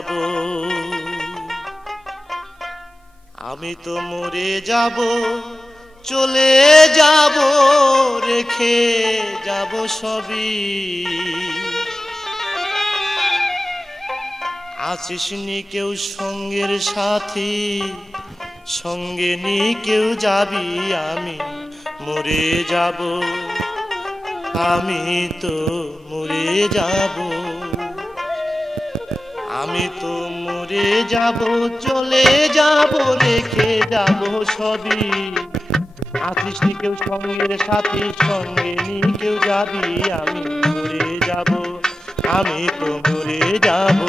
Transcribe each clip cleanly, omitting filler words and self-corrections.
যাব আমি তো মরে যাব চলে যাব রেখে যাব সবই আছিস নি কেউ সঙ্গের সাথী সঙ্গে নি কেউ যাবি আমি মরে যাব আমি তো মরে যাব আমি তো মরে যাব চলে যাব রেখে যাব সবই আছিস নি কেউ সঙ্গের সাথী সঙ্গে নি কেউ যাবি আমি মরে যাব আমি তো মরে যাব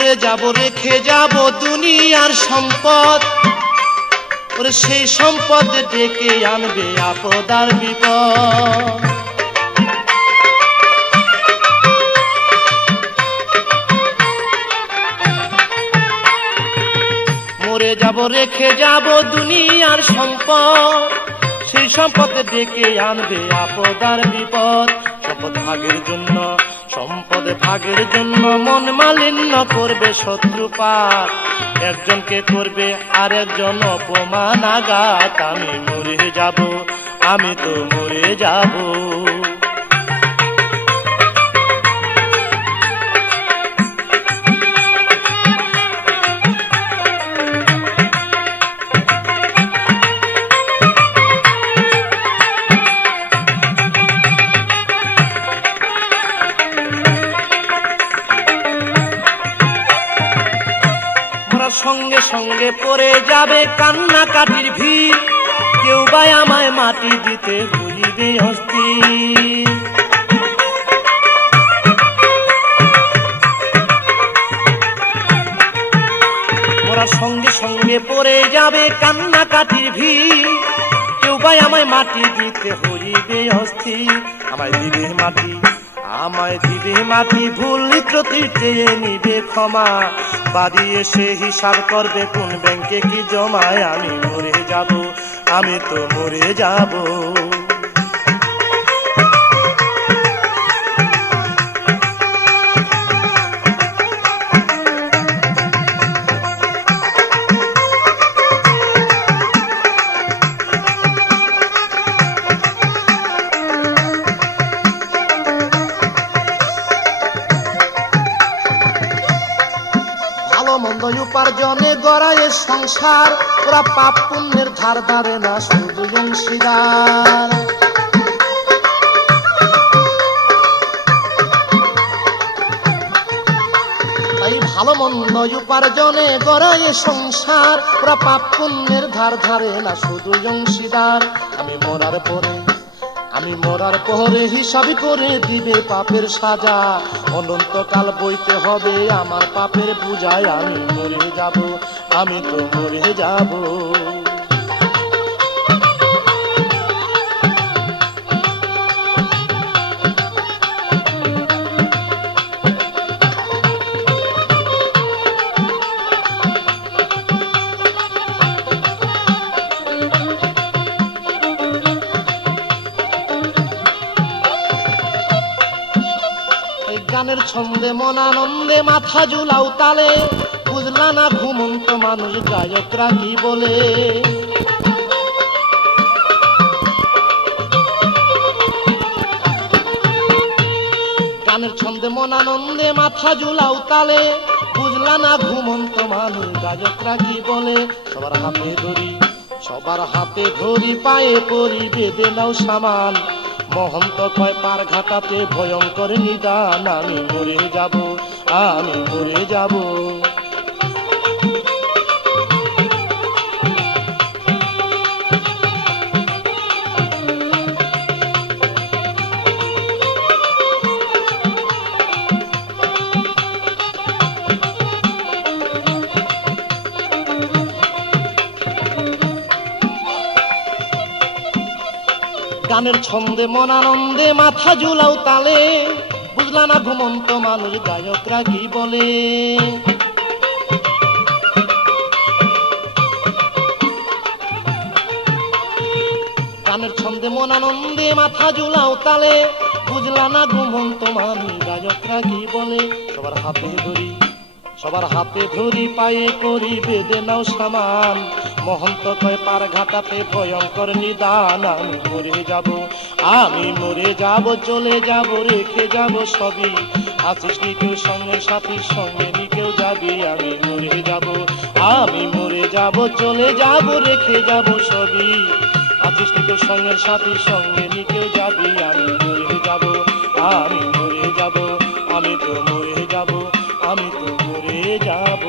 মরে যাব রেখে যাব দুনিয়ার সম্পদ ওরে সেই সম্পদ ডেকে আনবে আপদ আর বিপদ মরে যাব রেখে যাব দুনিয়ার সম্পদ সেই সম্পদ ডেকে আনবে আপদ আর বিপদ সম্পদ ভাগের জন্য মন মালিন্য করবে শত্রুপাত একজনকে করবে আর একজন অপমান আঘাত আমি মরে যাব আমি তো মরে যাব সঙ্গে সঙ্গে পড়ে যাবে কান্নাকাটির ভিড় কেউ বা আমায় মাটি দিতে হইবে অস্থির ওরা সঙ্গে সঙ্গে পড়ে যাবে কান্নাকাটির ভিড় কেউ বা আমায় মাটি দিতে হইবে অস্থির আমায় দিবে মাটি ভুল ত্রুটি চেয়ে নিবে ক্ষমা বাড়ি এসে হিসাব করবে কোন ব্যাংকে কি জমায় আমি মরে যাব আমি তো মরে যাব মন্দ উপার্জনে গড়ায় সংসার ওরা পাপ পুণ্যের ধার ধারে না শুধু অংশীদার তাই ভালো মন্দ উপার্জনে গড়ায় সংসার ওরা পাপ পুণ্যের ধার ধারে না শুধু অংশীদার আমি মরার পরে হিসাব করে দিবে পাপের সাজা অনন্তকাল বইতে হবে আমার পাপের বোঝায় আমি মরে যাব আমি তো মরে যাব গানের ছন্দে মন আনন্দে মাথা ঝুলাও তালে বুঝলা না ঘুমন্ত মানুষ গায়করা কি বলে গানের ছন্দে মন আনন্দে মাথা ঝুলাও তালে বুঝলা না ঘুমন্ত মানুষ গায়করা কি বলে সবার হাতে ধরি পায়ে পরি বেঁধে নাও সামান মহন্ত কয় পার ঘাটাতে ভয়ঙ্কর নিদান আমি মরে যাব আমি মরে যাব গানের ছন্দে মন আনন্দে মাথা ঝুলাও তালে, বুঝলা না ঘুমন্ত মানুষ গায়করা কি বলে। গানের ছন্দে মন আনন্দে মাথা ঝুলাও তালে, বুঝলা না ঘুমন্ত মানুষ গায়করা কি বলে। সবার হাতে ধরি পায়ে করি বেঁধে নাও সামান, মহন্ত কয় পার ঘাটাতে ভয়ঙ্কর নিদান। আমি মরে যাব চলে যাব রেখে যাব সবই, আছিস নি কেউ সঙ্গে সাথীর সঙ্গে নি কেউ যাবি। আমি মরে যাব চলে যাব রেখে যাব সবই, আছিস নি কেউ সঙ্গে সাথীর সঙ্গে নি কেউ যাবি। আমি মরে যাব আমি তো মরে যাব, আমি তো মরে যাব।